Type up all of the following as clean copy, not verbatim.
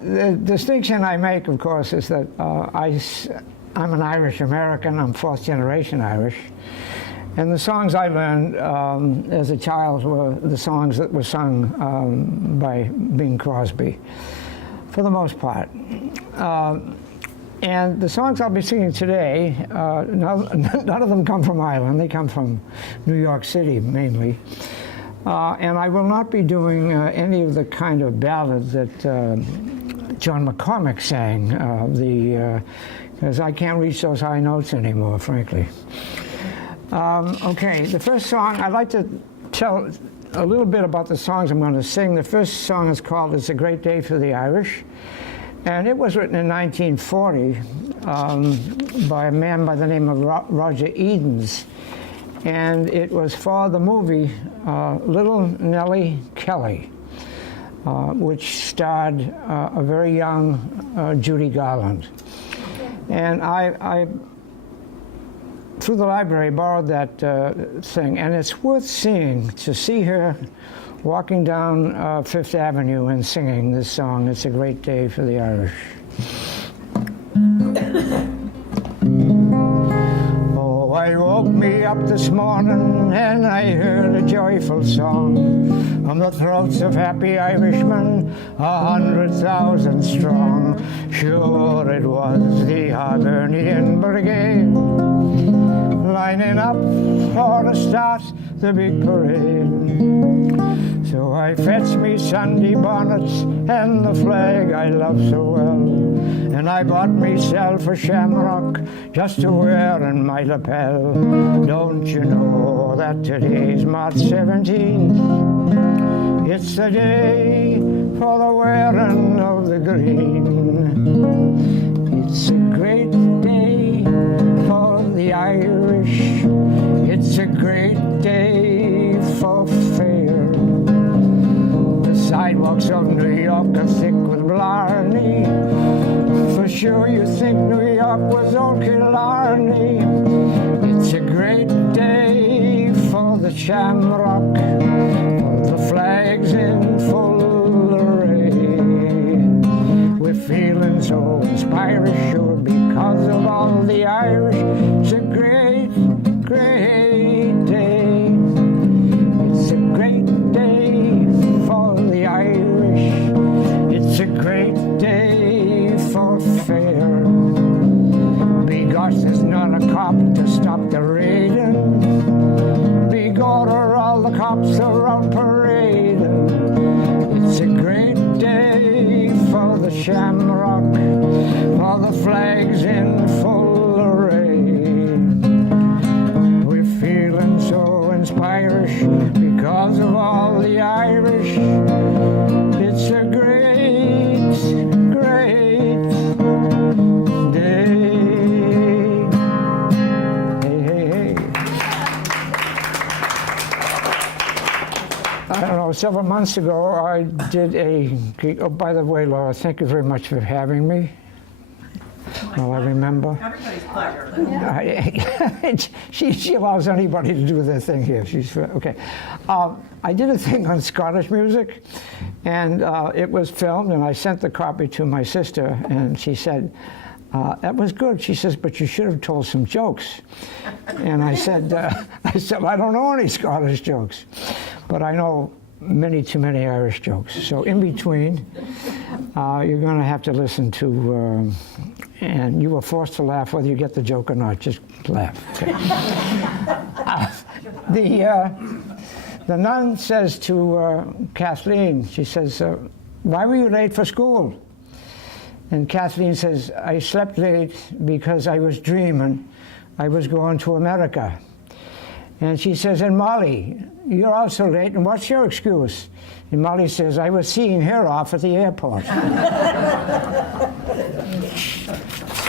The distinction I make, of course, is that I'm an Irish American. I'm fourth generation Irish. And the songs I learned as a child were the songs that were sung by Bing Crosby, for the most part. And the songs I'll be singing today, none of them come from Ireland. They come from New York City, mainly. And I will not be doing any of the kind of ballads that John McCormack sang, because I can't reach those high notes anymore, frankly. Okay, the first song, I'd like to tell a little bit about the songs I'm going to sing. The first song is called It's a Great Day for the Irish. And it was written in 1940 by a man by the name of Roger Edens. And it was for the movie Little Nellie Kelly, which starred a very young Judy Garland. And I through the library, borrowed that thing, and it's worth seeing, to see her walking down Fifth Avenue and singing this song, It's a Great Day for the Irish. Oh, I woke me up this morning and I heard a joyful song from the throats of happy Irishmen, 100,000 strong. Sure, it was the Hibernian Brigade, lining up for to start the big parade. So I fetched me Sunday bonnets and the flag I love so well, and I bought myself a shamrock just to wear in my lapel. Don't you know that today's March 17th? It's the day for the wearing of the green. It's a great day for the Irish. It's a great day for fair. The sidewalks of New York are thick with blarney. For sure you think New York was old Killarney. It's a great day for the shamrock, for the flags in full array. We're feeling so inspired, sure, because of all the Irish. It's a great, great day. It's a great day for the Irish. It's a great day for fair. Begosh, there's not a cop to stop the raiding. Begorra, all the cops are out parading. It's a great day for the shamrock, for the flags in full array. We're feeling so inspired because of all the Irish. It's a great, great day. Hey, hey, hey. I don't know, several months ago I did oh, by the way, Laura, thank you very much for having me. Well, I remember. Everybody's pleasure. Yeah. She allows anybody to do their thing here. She's okay. I did a thing on Scottish music, and it was filmed, and I sent the copy to my sister, and she said, that was good. She says, but you should have told some jokes. And I said, I don't know any Scottish jokes, but I know too many Irish jokes. So in between, you're going to have to listen to, and you were forced to laugh whether you get the joke or not. Just laugh. Okay. The nun says to Kathleen, she says, why were you late for school? And Kathleen says, I slept late because I was dreaming I was going to America. And she says, and Molly, you're also late, and what's your excuse? And Molly says, I was seeing her off at the airport.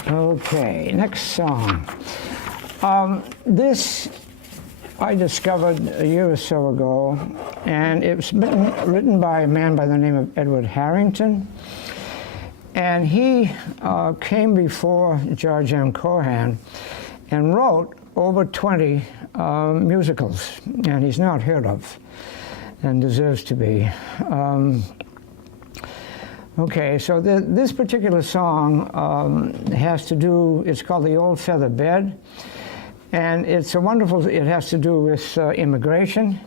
Okay, next song. This I discovered a year or so ago, and it was written by a man by the name of Edward Harrington. And he came before George M. Cohan and wrote over 20 musicals, and he's not heard of and deserves to be. Okay, so this particular song has to do, it's called The Old Feather Bed, and it's a wonderful, it has to do with immigration,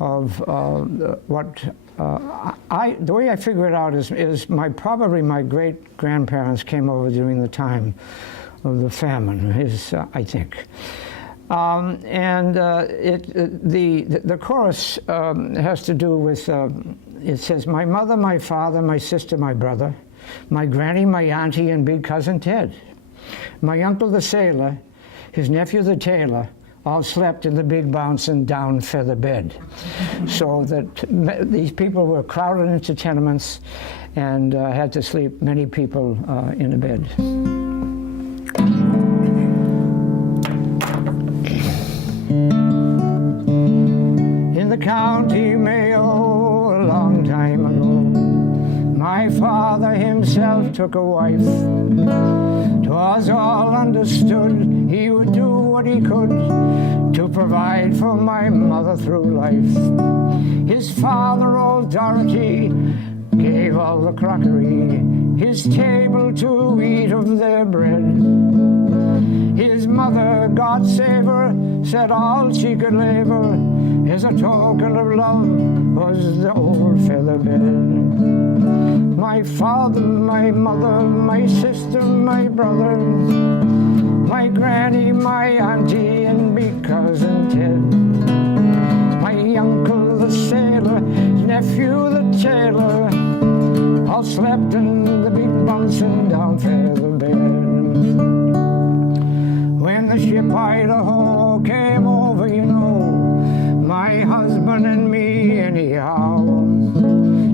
of what, the way I figure it out is probably my great-grandparents came over during the time of the famine, I think. The chorus has to do with, it says, my mother, my father, my sister, my brother, my granny, my auntie, and big cousin Ted, my uncle the sailor, his nephew the tailor, all slept in the big bouncing down feather bed. So that these people were crowded into tenements and had to sleep, many people in a bed. In the county Mayo, a long time ago, my father himself took a wife. 'Twas all understood he would do what he could to provide for my mother through life. His father, old Dorothy, gave all the crockery, his table to eat of their bread. His mother, God save her, said all she could labor as a token of love was the old feather bed. My father, my mother, my sister, my brother, my granny, my auntie, and big cousin Ted, my uncle the sailor, nephew the tailor, all slept in the big bouncing down feather bed. When the ship Idaho came over, you know, my husband and me anyhow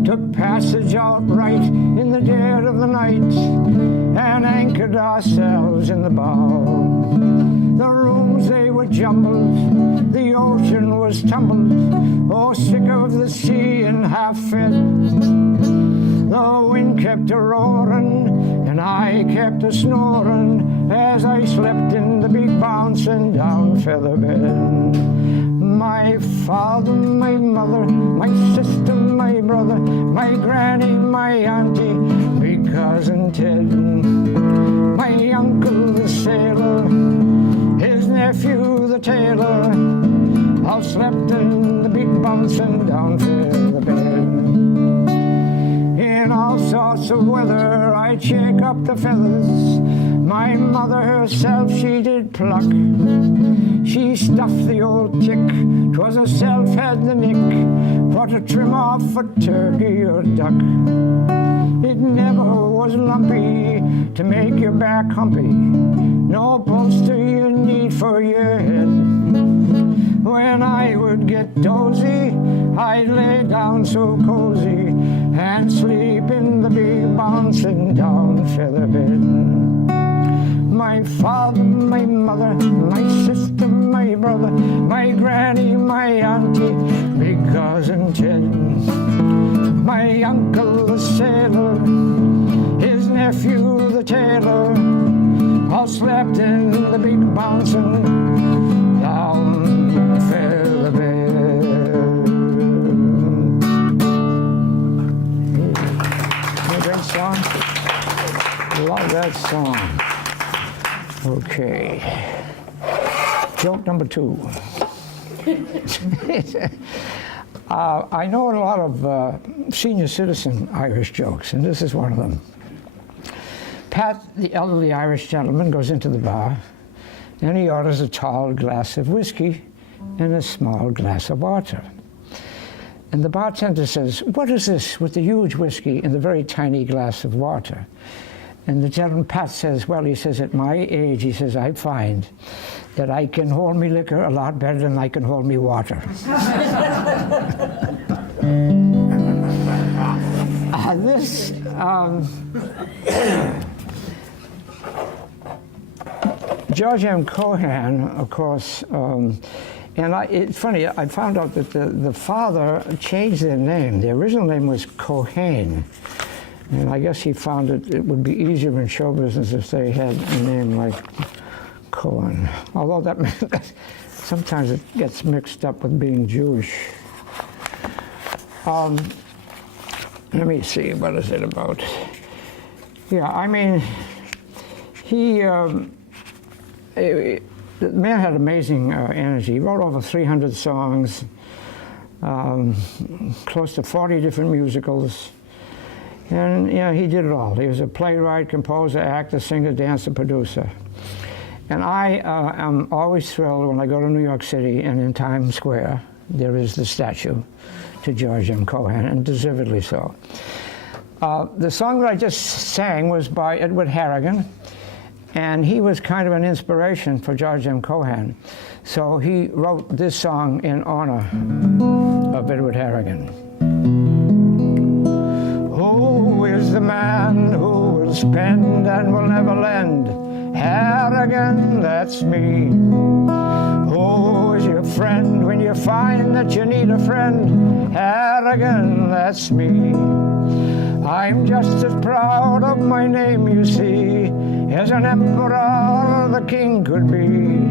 took passage outright in the dead of the night and anchored ourselves in the bow. The rooms, they were jumbled, the ocean was tumbled, oh, sick of the sea and half fed. The wind kept a-roaring and I kept a-snoring as I slept in the big bouncing down feather bed. My father, my mother, my sister, my brother, my granny, my auntie, big cousin Ted, my uncle the sailor, his nephew the tailor, all slept in the big bouncing down feather bed. In all sorts of weather I'd shake up the feathers, my mother herself she did pluck. She stuffed the old chick, 'twas herself had the nick, for to trim off a turkey or duck. It never was lumpy to make your back humpy, no bolster you need for your head. When I would get dozy, I'd lay down so cozy and sleep in the big bouncing down feather bed. My father, my mother, my sister, my brother, my granny, my auntie, big cousin Ted, my uncle the sailor, his nephew the tailor, all slept in the big bouncing down feather bed. A great song. Love that song. Okay. Joke number 2. I know a lot of senior citizen Irish jokes, and this is one of them. Pat, the elderly Irish gentleman, goes into the bar, and he orders a tall glass of whiskey and a small glass of water. And the bartender says, "What is this with the huge whiskey and the very tiny glass of water?" And the gentleman, Pat, says, well, he says, at my age, he says, I find that I can hold me liquor a lot better than I can hold me water. George M. Cohan, of course, and it's funny, I found out that the father changed their name. The original name was Cohane. And I guess he found it would be easier in show business if they had a name like Cohen. Although that sometimes it gets mixed up with being Jewish. let me see, what is it about? Yeah, I mean, the man had amazing energy. He wrote over 300 songs, close to 40 different musicals. And he did it all. He was a playwright, composer, actor, singer, dancer, producer. And I am always thrilled when I go to New York City and in Times Square, there is the statue to George M. Cohan, and deservedly so. The song that I just sang was by Edward Harrigan, and he was kind of an inspiration for George M. Cohan. So he wrote this song in honor of Edward Harrigan. Who is the man who will spend and will never lend? Harrigan, that's me. Who is your friend when you find that you need a friend? Harrigan, that's me. I'm just as proud of my name, you see, as an emperor or the king could be.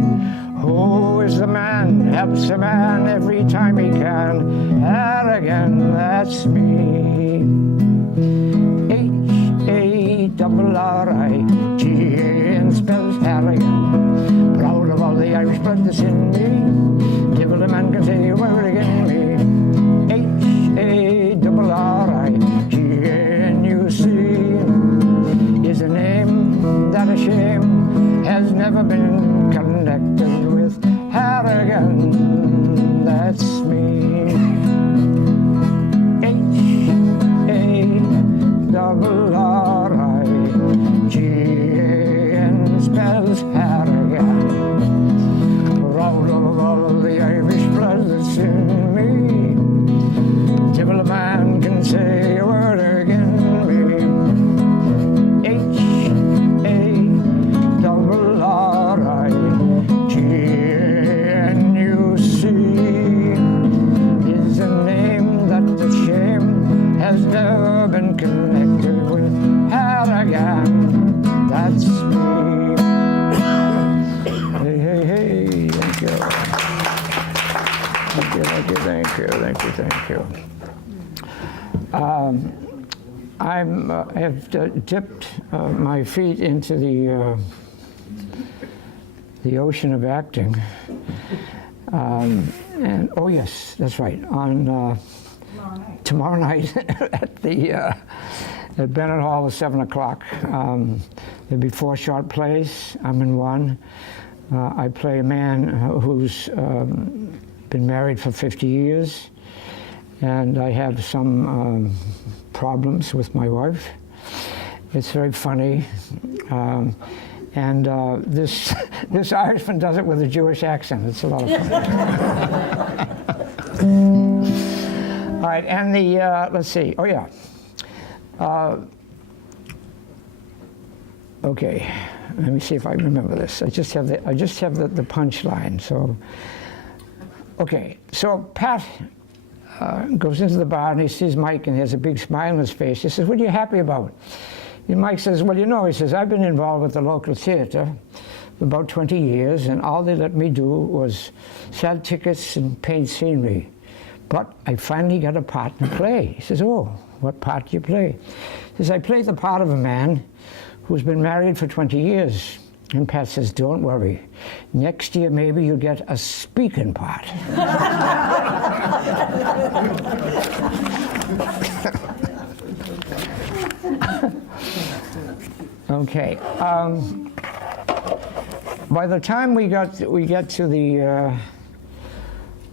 Who is the man, helps a man every time he can? Harrigan, that's me. H-A-R-R-I-G-A-N spells Harrigan. Proud of all the Irish blood that's in me. Devil a man can say a word against me. H-A-R-R-I-G-A-N, you see, is a name that a shame has never been connected with. Harrigan, that's me. H-A-R-R-I-G-A-N spells Harrigan. Proud of all of the Irish blood that's in me. Till a man can say a word against me. H-A-R-R-I-G-A-N, you see, is a name that the shame has never been connected with. Harrigan, that's me. Hey, hey, hey, thank you. Thank you, thank you, thank you, thank you, thank you. I have dipped my feet into the ocean of acting. And oh yes, that's right. On tomorrow night at the at Bennett Hall at 7 o'clock. There'll be 4 short plays. I'm in one. I play a man who's been married for 50 years, and I have some problems with my wife. It's very funny. And this Irishman does it with a Jewish accent. It's a lot of fun. All right, and let's see. Oh yeah. Okay, let me see if I remember this. I just have the punchline. So, okay. So Pat goes into the bar and he sees Mike and he has a big smile on his face. He says, "What are you happy about?" And Mike says, "Well, he says, I've been involved with the local theater for about 20 years, and all they let me do was sell tickets and paint scenery. But I finally got a part to play." He says, "Oh, what part do you play?" He says, "I play the part of a man who's been married for 20 years. And Pat says, "Don't worry. Next year, maybe you'll get a speaking part." Okay. By the time we get to the,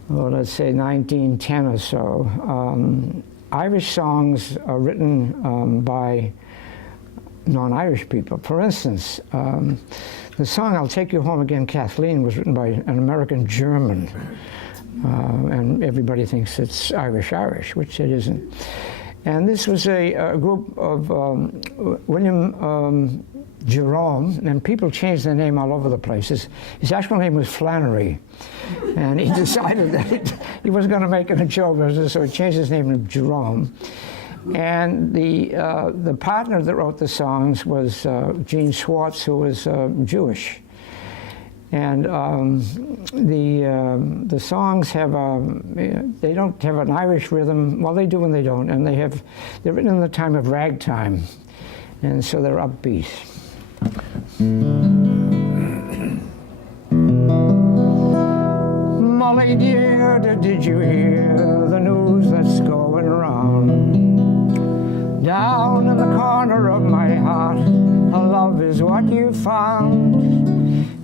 let's say 1910 or so, Irish songs are written by non-Irish people. For instance, the song "I'll Take You Home Again, Kathleen" was written by an American German, and everybody thinks it's Irish, which it isn't. And this was a group of William Jerome, and people changed their name all over the place. His actual name was Flannery, and he decided that he wasn't going to make it a show business, so he changed his name to Jerome. And the partner that wrote the songs was Gene Schwartz, who was Jewish. And the songs have they don't have an Irish rhythm. Well, they do and they don't. And they're written in the time of ragtime, and so they're upbeat. Molly dear, did you hear the news that's going round? Down in the corner of my heart, a love is what you found.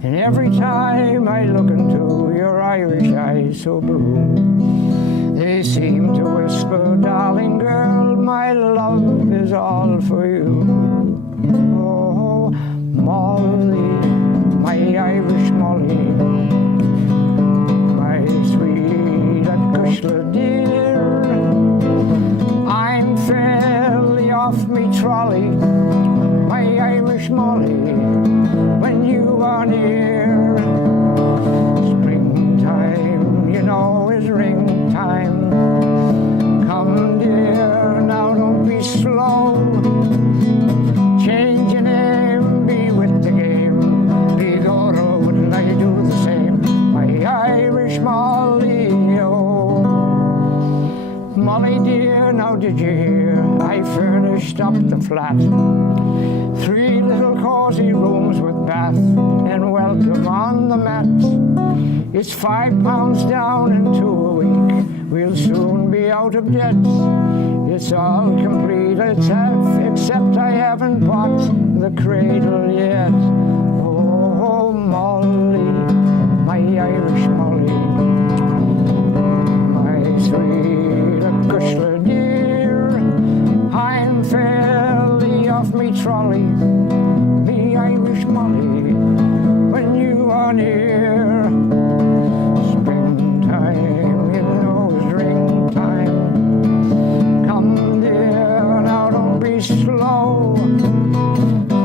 And every time I look into your Irish eyes so blue, they seem to whisper, darling girl, my love is all for you. Oh, Molly, my Irish Molly, my sweet Acushla dear, I'm fairly off me trolley, my Irish Molly, when you are near. Springtime, you know, is ring time. Come dear, now don't be slow. Change your name, be with the game. Be Goro, wouldn't I do the same? My Irish Molly, oh. Molly dear, now did you hear? I furnished up the flat. 3 little cozy rooms with bath and welcome on the mat. It's £5 down and 2 a week. We'll soon be out of debt. It's all complete, except I haven't bought the cradle yet. Oh, Molly, my Irish Molly, my sweet Acushla dear, I'm fairly off me trolley, me Irish Molly, when you are near. Springtime, you know, is ring time. Come dear, now don't be slow.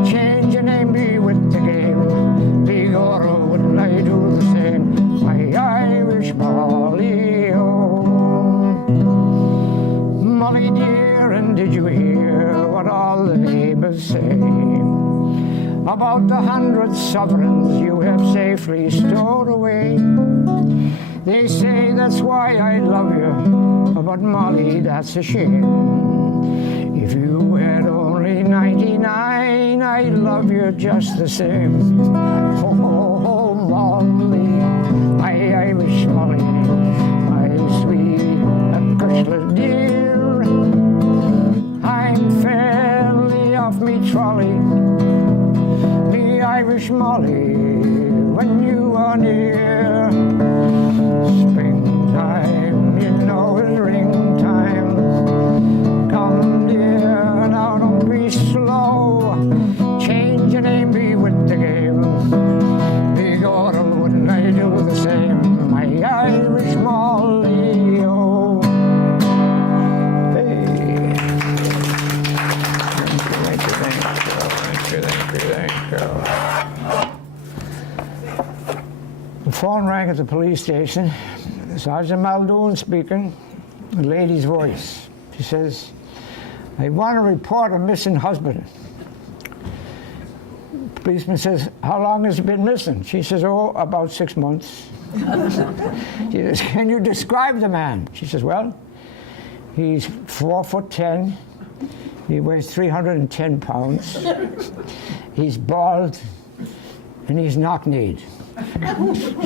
Change your name, be with the game. Be Goro, wouldn't I do the same? My Irish Molly, oh. Molly dear, and did you hear what all the neighbors say about the 100 sovereigns you have safely stowed away? They say that's why I love you, but Molly, that's a shame. If you had only 99, I'd love you just the same. Oh, Molly, my Irish Molly, my sweet Acushla dear, I'm fairly off me trolley, me Irish Molly, when you are near. Springtime, you know, is ring time. Come dear, now don't be slow. Change your name, be with the game. Be Goro, wouldn't I do the same? My Irish Molly, oh. Hey. Thank you. The phone rang at the police station. Sergeant Muldoon speaking, a lady's voice. She says, I want to report a missing husband. The policeman says, how long has he been missing? She says, oh, about 6 months. She says, can you describe the man? She says, well, he's 4'10". He weighs 310 pounds. He's bald, and he's knock-kneed.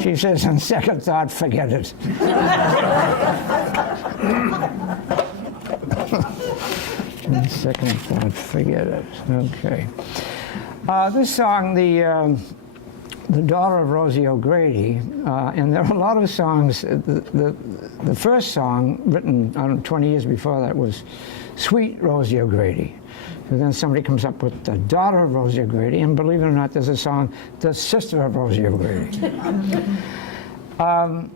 She says, on second thought, forget it. On second thought, forget it. Okay. This song, the daughter of Rosie O'Grady, and there are a lot of songs. The first song, written 20 years before that, was Sweet Rosie O'Grady. And then somebody comes up with the daughter of Rosie O'Grady, and believe it or not, there's a song, the sister of Rosie O'Grady. And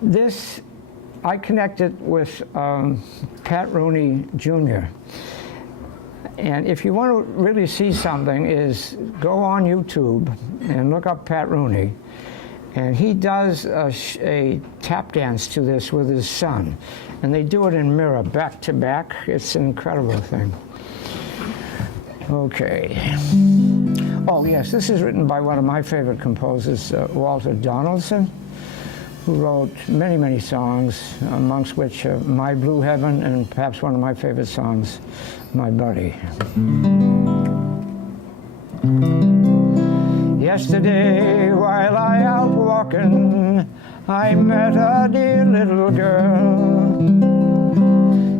this, I connected with Pat Rooney Jr. And if you want to really see something, is go on YouTube and look up Pat Rooney. And he does a tap dance to this with his son. And they do it in mirror, back to back. It's an incredible thing. Okay. Oh, yes, this is written by one of my favorite composers, Walter Donaldson, who wrote many, many songs, amongst which My Blue Heaven and perhaps one of my favorite songs, My Buddy. Yesterday, while I out walking, I met a dear little girl.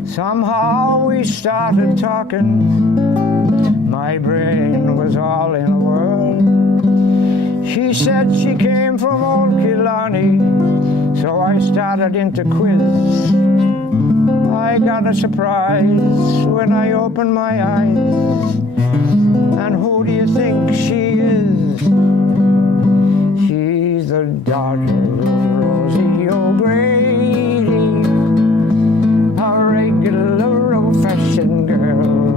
Somehow we started talking. My brain was all in a whirl. She said she came from old Killarney, so I started into quiz. I got a surprise when I opened my eyes. And who do you think she is? She's the daughter of Rosie O'Grady, a regular old-fashioned girl.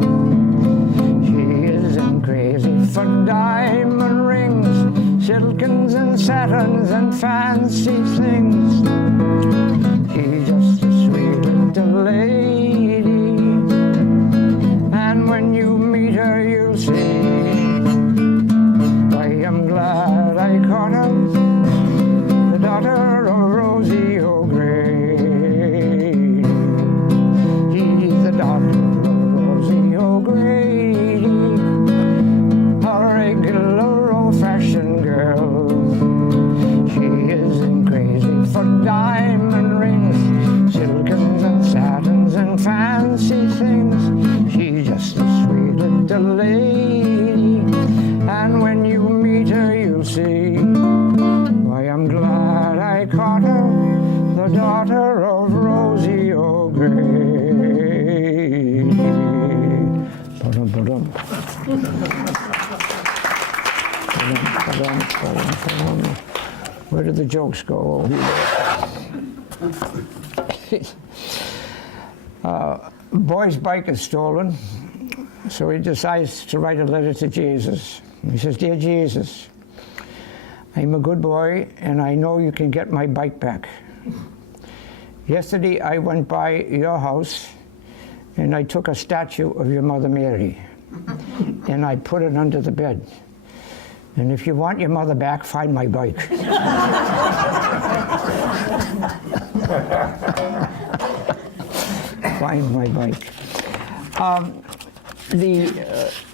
She isn't crazy for diamond rings, silkens and satins and fancy things. She's just a sweet little lady, and when you meet her you'll see why I'm glad I caught her, the daughter of Rosie O'Grady. He's the daughter of Rosie O'Grady, a regular old-fashioned girl. She isn't crazy for diamond rings, silkens and satins and fancy things. She's just a sweet little lady, and when you meet her you'll see why I'm glad I caught her, the daughter of Rosie O'Grady. Ba-dum, ba-dum. Where did the jokes go? Oh, here they are. Boy's bike is stolen, so he decides to write a letter to Jesus. He says, "Dear Jesus, I'm a good boy, and I know you can get my bike back. Yesterday I went by your house, and I took a statue of your Mother Mary, and I put it under the bed. And if you want your mother back, find my bike." Find my bike.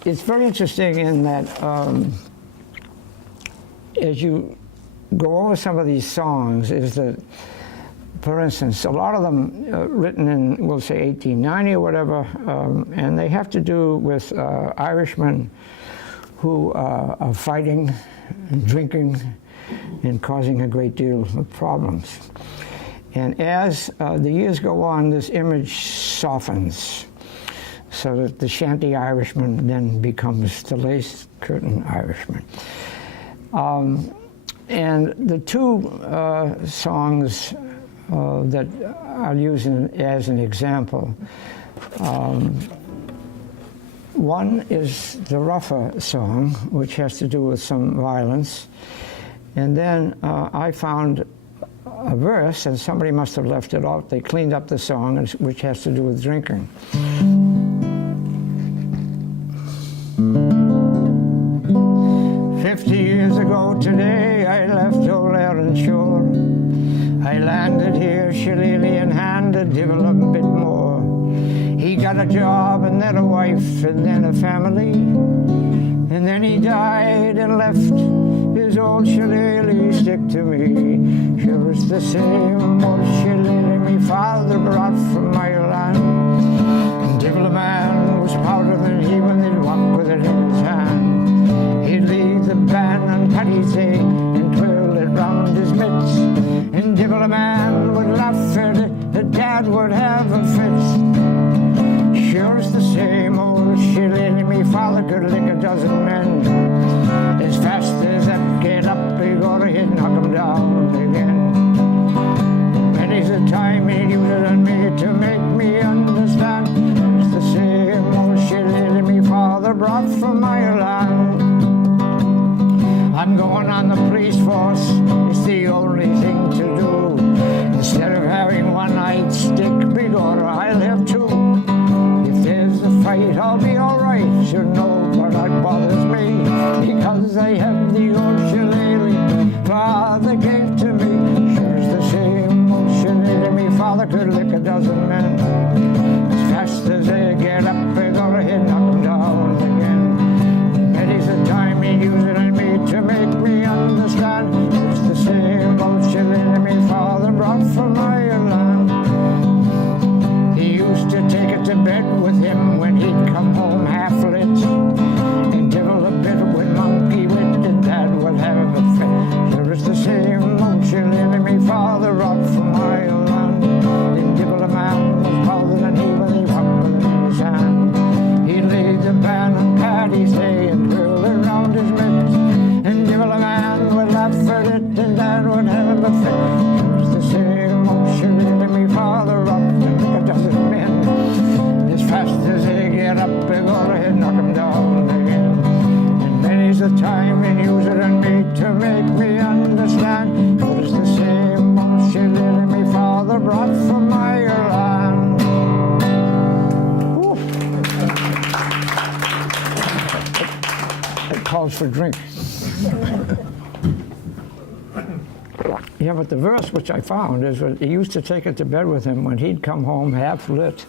It's very interesting in that as you go over some of these songs, is that, for instance, a lot of them written in, we'll say, 1890 or whatever, and they have to do with Irishmen who are fighting and drinking and causing a great deal of problems. And as the years go on, this image softens, so that the shanty Irishman then becomes the lace curtain Irishman. And the two songs that I'll use as an example, one is the rougher song, which has to do with some violence. And then I found a verse, and somebody must have left it out. They cleaned up the song, which has to do with drinking. 50 years ago today, I left old Erin Shore. I landed here, shillelagh in hand, a devil a bit more. He got a job, and then a wife, and then a family. And then he died and left his old shillelagh stick to me. Sure, it's the same old shillelagh me father brought from Ireland. And devil a man was prouder than he when they'd walk with it in his hand. He'd lead the band on Paddy's Day and twirl it round his mitts. And devil a man would laugh at it, the dad would have a fit. Sure, it's the same old shillelagh me father could lick a dozen men. As fast as that get up, he go ahead and knock him down again. Many's the time he used it on me to make me understand. It's the same old shillelagh me father brought from Ireland. I'm going on the police force, it's the only thing to do. Instead of having one night stick, big order, I'll have two. If there's a fight, I'll be alright, you know, but that bothers me. father could lick a dozen men. As fast as they get up, they go ahead and knock them down again. Many's the time he used it on me to make me understand. It's the same old shilling me father brought from Ireland. He used to take it to bed with him when he'd come home half lit, and divil a bit with monkey wit, and Dad would have a fit. There is the same old shilling me father brought from Ireland. And divil a man was bolder than he when he walked in his hand. He'd lead the band on Paddy's Day and twirl around his mitts, and divil a man would laugh at it, and Dad would have a fit. It was the same old shilling me father brought and lick a dozen men. As fast as they get up, they go ahead and knock them down again. And many's the time he used it on me to make me understand. It was the same old shilling me father brought from Ireland. Oof. It calls for drink. Yeah, but the verse which I found is that he used to take it to bed with him when he'd come home half lit.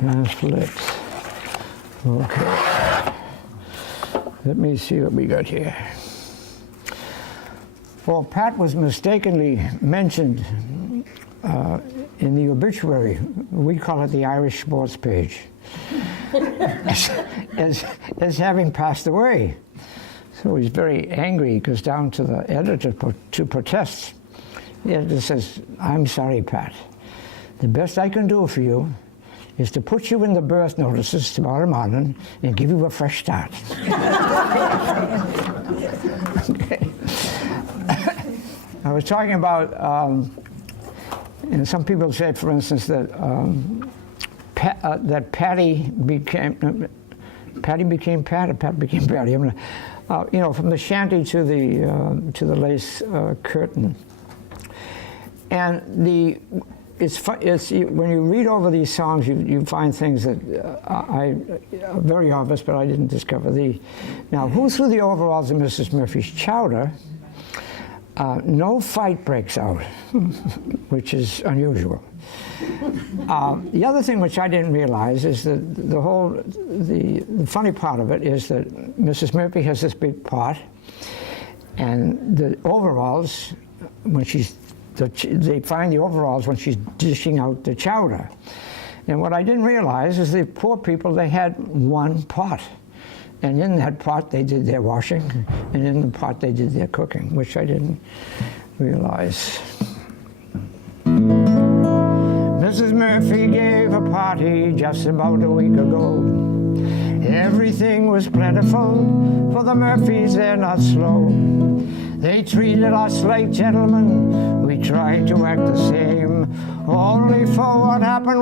Half lit. Okay. Let me see what we got here. Well, Pat was mistakenly mentioned in the obituary. We call it the Irish Sports page, as having passed away. So he's very angry. He goes down to the editor to protest. The editor says, "I'm sorry, Pat. The best I can do for you is to put you in the birth notices tomorrow morning and give you a fresh start." Okay. I was talking about, and some people said, for instance, that that Patty became Pat, or Pat became Patty. I'm gonna, you know, from the shanty to the lace curtain, and it's when you read over these songs, you find things that are very obvious, but I didn't discover. Now, who threw the overalls of Mrs. Murphy's chowder? No fight breaks out, which is unusual. The other thing which I didn't realize is that the funny part of it is that Mrs. Murphy has this big pot, and the overalls, when they find the overalls when she's dishing out the chowder. And what I didn't realize is the poor people, they had one pot. And in that pot, they did their washing, and in the pot, they did their cooking, which I didn't realize. Mrs. Murphy gave a party just about a week ago. Everything was plentiful, for the Murphys, they're not slow. They treated us like gentlemen, we tried to act the same. Only for what happened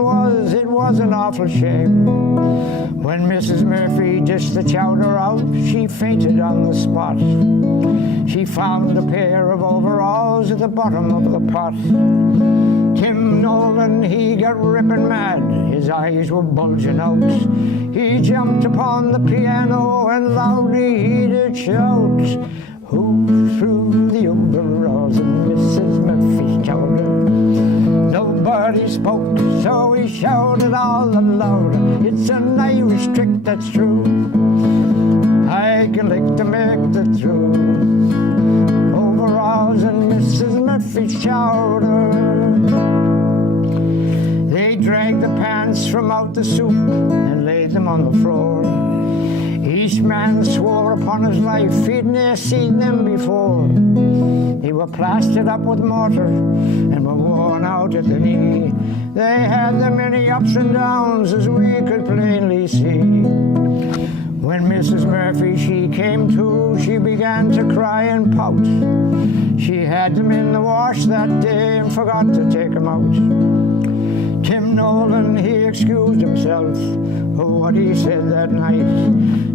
it was an awful shame. When Mrs. Murphy dished the chowder out, she fainted on the spot. She found a pair of overalls at the bottom of the pot. Tim Nolan, he got ripping mad, his eyes were bulging out. He jumped upon the piano and loudly he did shout, "Who threw the overalls in Mrs. Murphy's chowder?" Nobody spoke, so he shouted all the louder, "It's an Irish trick, that's true. I can lick to make the true. Overalls in Mrs. Murphy's chowder." They dragged the pants from out the soup and laid them on the floor. Each man swore upon his life he'd ne'er seen them before. They were plastered up with mortar and were worn out at the knee. They had the many ups and downs as we could plainly see. When Mrs. Murphy, she came to, she began to cry and pout. She had them in the wash that day and forgot to take them out. Tim Nolan, he excused himself for what he said that night.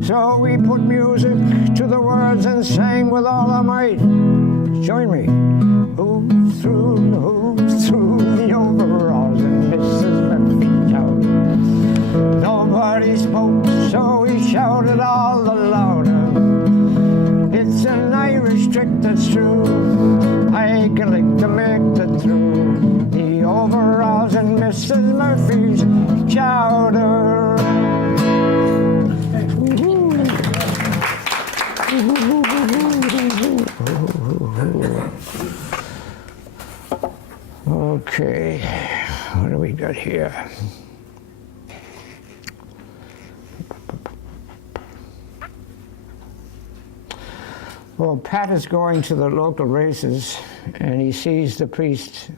So we put music to the words and sang with all our might. Join me. Who threw the overalls in Mrs. Murphy's chowder? Nobody spoke, so he shouted all the louder. It's an Irish trick, that's true. I can lick to make the true. Mrs. Murphy's chowder. Okay, what do we got here? Well, Pat is going to the local races, and he sees the priest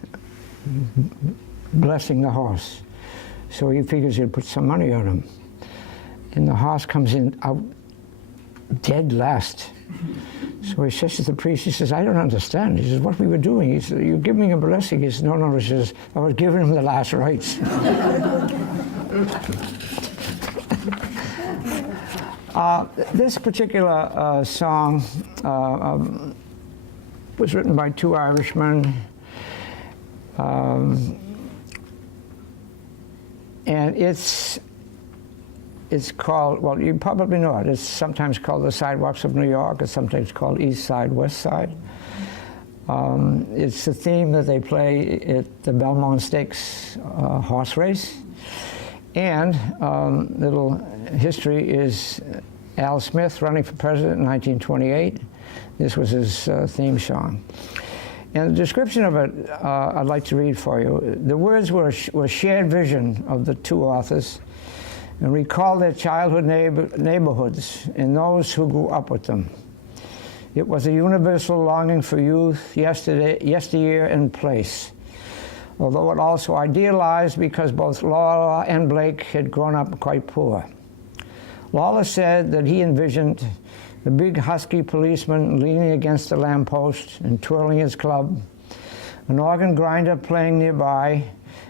blessing the horse. So he figures he'll put some money on him. And the horse comes in out dead last. So he says to the priest, he says, I don't understand. He says, what we were doing? He says, you give me a blessing. He says, no, no. He says, I was giving him the last rites. This particular song was written by two Irishmen, and it's called, well, you probably know it. It's sometimes called The Sidewalks of New York. It's sometimes called East Side, West Side. It's the theme that they play at the Belmont Stakes horse race. And little history is Al Smith running for president in 1928. This was his theme song. And the description of it, I'd like to read for you. The words were a shared vision of the two authors and recall their childhood neighborhoods and those who grew up with them. It was a universal longing for youth, yesteryear, and place, although it also idealized because both Lawler and Blake had grown up quite poor. Lawler said that he envisioned the big husky policeman leaning against the lamppost and twirling his club, an organ grinder playing nearby,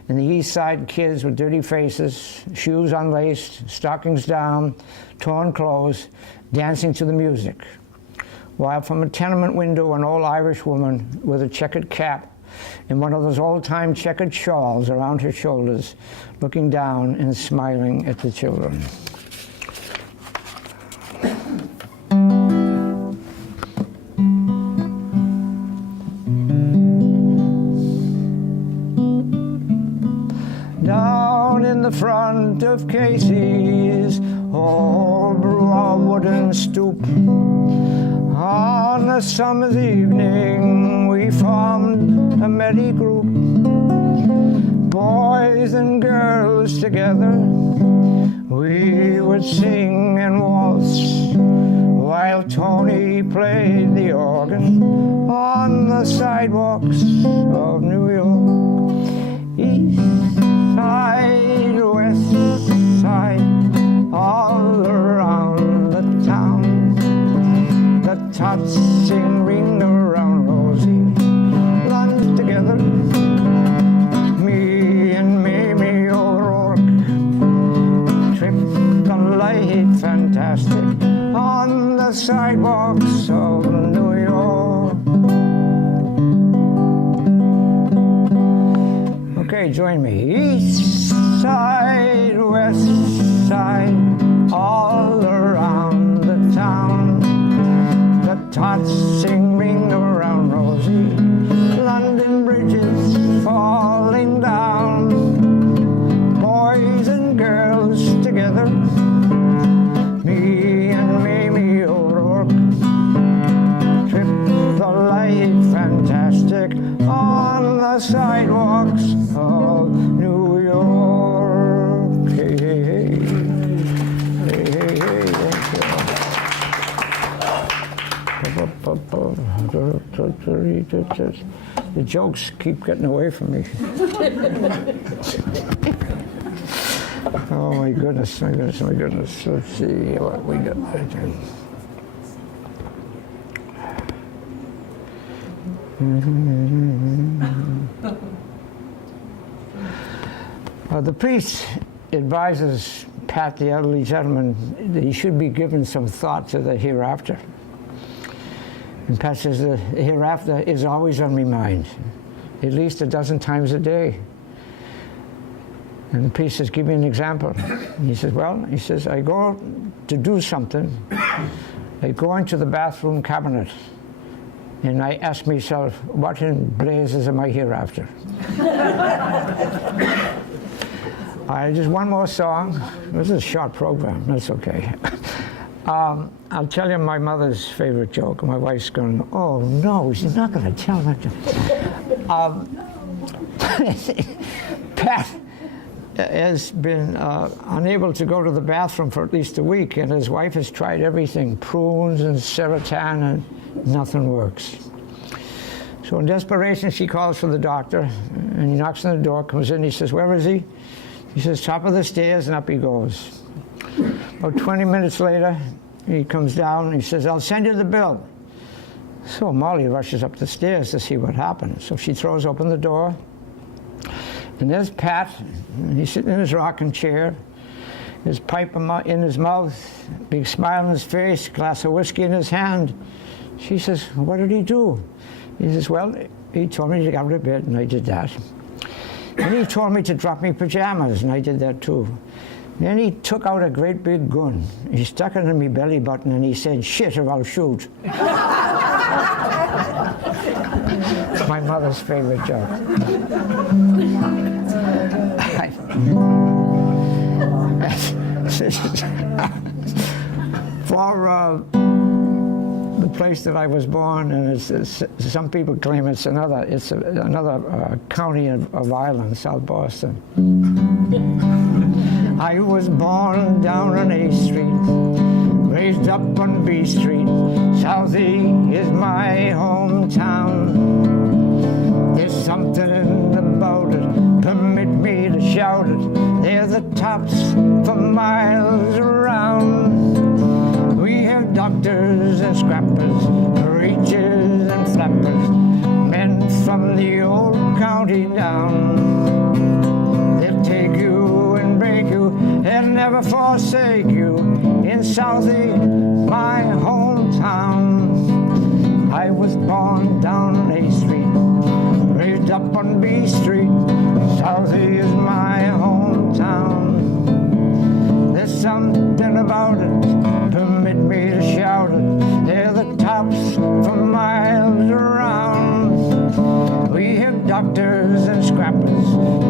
and the East Side kids with dirty faces, shoes unlaced, stockings down, torn clothes, dancing to the music. While from a tenement window, an old Irish woman with a checkered cap and one of those old-time checkered shawls around her shoulders, looking down and smiling at the children. Down in the front of Casey's old wooden stoop, on a summer's evening we formed a merry group, boys and girls together. We would sing and waltz while Tony played the organ on the sidewalks of New York. East side, west side, all around the town. The tots sing ring around Rosie, lunch together. Me and Mamie O'Rourke tripped the light fantastic on the sidewalks of New York. Okay, join me. East side, west side, all around the town. The tots sing ring around Rosie, London bridges falling down. Boys and girls together, me and Mamie O'Rourke tripped the light fantastic on the sidewalks of New York. Hey, hey, hey. Hey, hey, hey. Thank you. The jokes keep getting away from me. Oh my goodness, my goodness, my goodness. Let's see what we got right there. The priest advises Pat, the elderly gentleman, that he should be given some thought to the hereafter. And Pat says, the hereafter is always on my mind, at least a dozen times a day. And the priest says, give me an example. And he says, well, he says, I go to do something. I go into the bathroom cabinet And I asked myself, what in blazes am I here after? Just one more song. This is a short program, that's okay. I'll tell you my mother's favorite joke. My wife's going, oh no, she's not going to tell that. Pat has been unable to go to the bathroom for at least a week, and his wife has tried everything, prunes and Ceratane, and nothing works. So in desperation, she calls for the doctor, and he knocks on the door, comes in, he says, where is he? He says, top of the stairs, and up he goes. About 20 minutes later, he comes down, and he says, I'll send you the bill. So Molly rushes up the stairs to see what happened. So she throws open the door, and there's Pat. He's sitting in his rocking chair, his pipe in his mouth, big smile on his face, glass of whiskey in his hand. She says, what did he do? He says, well, he told me to get out of bed, and I did that. And he told me to drop me pajamas, and I did that too. Then he took out a great big gun. He stuck it in my belly button, and he said, shit or I'll shoot. It's my mother's favorite joke. For the place that I was born, and some people claim it's another county of Ireland, South Boston. I was born down on A Street, raised up on B Street. Southie is my hometown. There's something about it, permit me to shout it. They're the tops for miles around. We have doctors and scrappers, preachers and flappers, men from the old county down. They'll take you and break you and never forsake you in Southie, my hometown. I was born down A Street, raised up on B Street. Southie is my hometown. There's something about it, permit me to shout it. They're the tops for miles around. We have doctors and scrappers,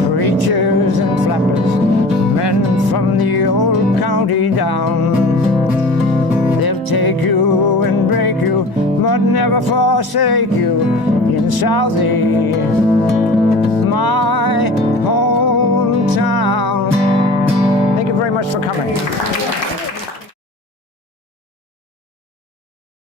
preachers and flappers, men from the old county down. They'll take you and break you, but never forsake you in Southie, my hometown. Thank you very much for coming.